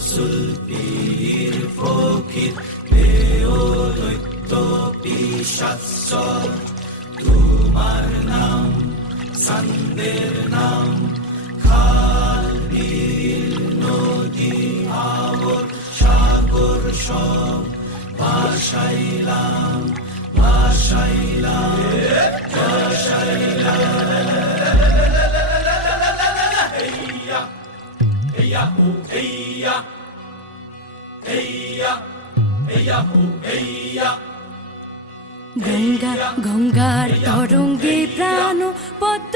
রসুল পীর ফকির দেও দৈত্য পিশাচ তোমার নাম সন্দের নাম খাল বিল নদী আবর সাগর সব ভাসাইলাম ভাসাইলাম ভাসাইলাম হেইয়া হেইয়া হু হেইয়া হেইয়া হেইয়া হু হেইয়া গঙ্গা গঙ্গার তরঙ্গে প্রাণ পদ্ম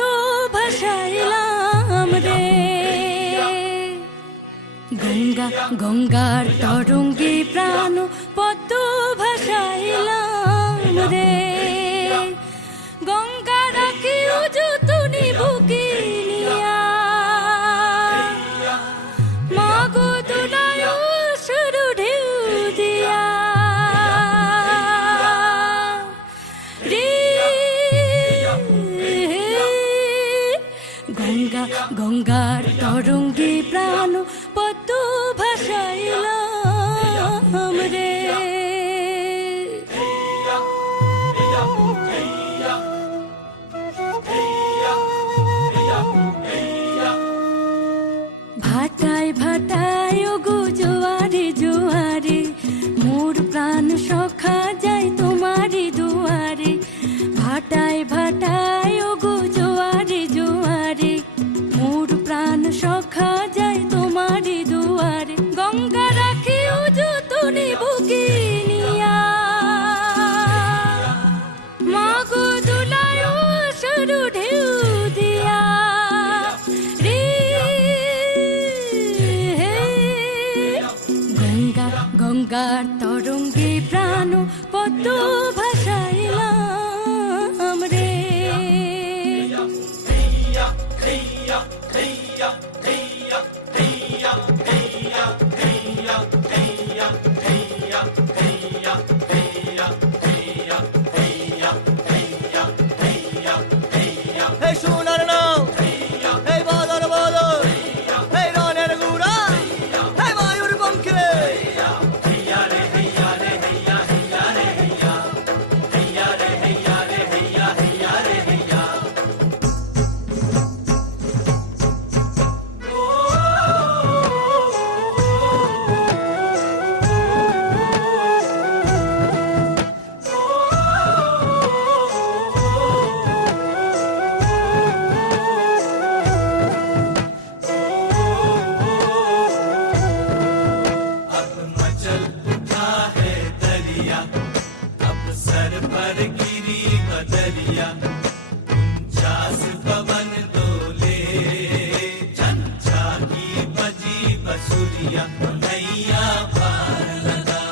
ভাসাইলাম রে গঙ্গা গঙ্গার তরঙ্গে প্রাণ পদ্ম ভাসাইলাম রে গঙ্গা রাখি উজুতুনি বুকে নিয়া মাগো দুলায় শুরু ঢেউ দিয়া গঙ্গা গঙ্গার তরঙ্গে প্রাণ পদ্ম ভাসাইলাম রে ভাটায় ভাটায় ওগো জোয়ারে জোয়ারে মোর প্রাণ সখা যায় তোমারি দুয়ারে ভাটায় ভাটায় ওগো জোয়ারে জোয়ারে মোর প্রাণ সখা যায় তোমারি দুয়ারে গঙ্গা রাখি উজুতুনি বুকে নিয়া মাগো দুলায় শুরু ঢেউ দিয়া রে গঙ্গা গঙ্গার তরঙ্গে প্রাণ পদ্ম ভাসাইলাম রে Hey, সোনার নাও, hey, বদর বদর, hey, রনের গুড়া, hey, ময়ূর পঙ্খে। अब मचल उठा है दरिया अब सर पर गिरी बदरिया उनचास पवन डोले झंझा की बजी बसुरिया नैया पार लगा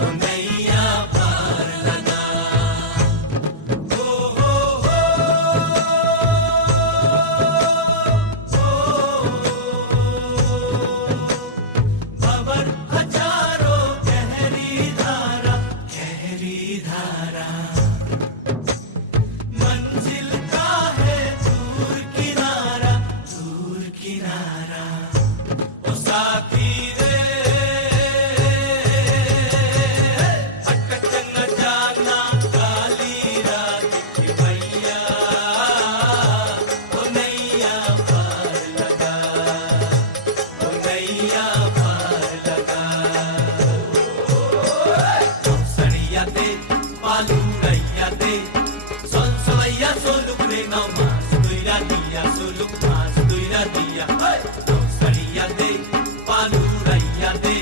ओ नैया पार लगा हो भंवर हजारों गहरी धारा मंजिल का है दूर किनारा ओ साथी रे अटक न जाना काली रात की भैया ओ नैया पार लगा ओ नैया पार लगा सड़िया दे पालू रैया दे sol solaya soluk re na mas tuira dia soluk mas tuira dia no sariya de palu raiya de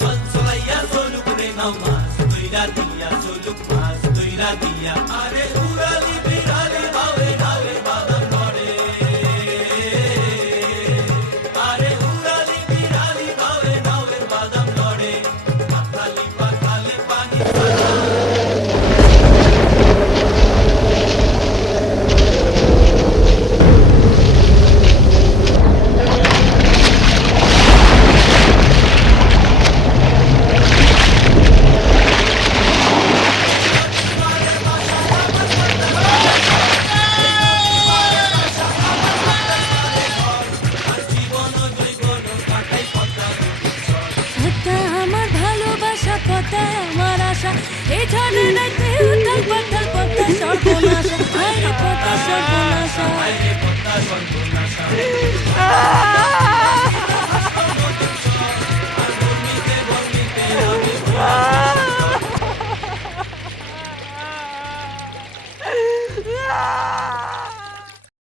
sol solaya soluk re na mas tuira dia soluk mas tuira dia are urali birali bave dhave badam gore are urali birali bave dhave badam gore pathali pani ঝড়ে রাতে উথাল পাথাল পথে সর্বনাশা হায় রে পথে সর্বনাশা আরে পদ্মা সর্বনাশা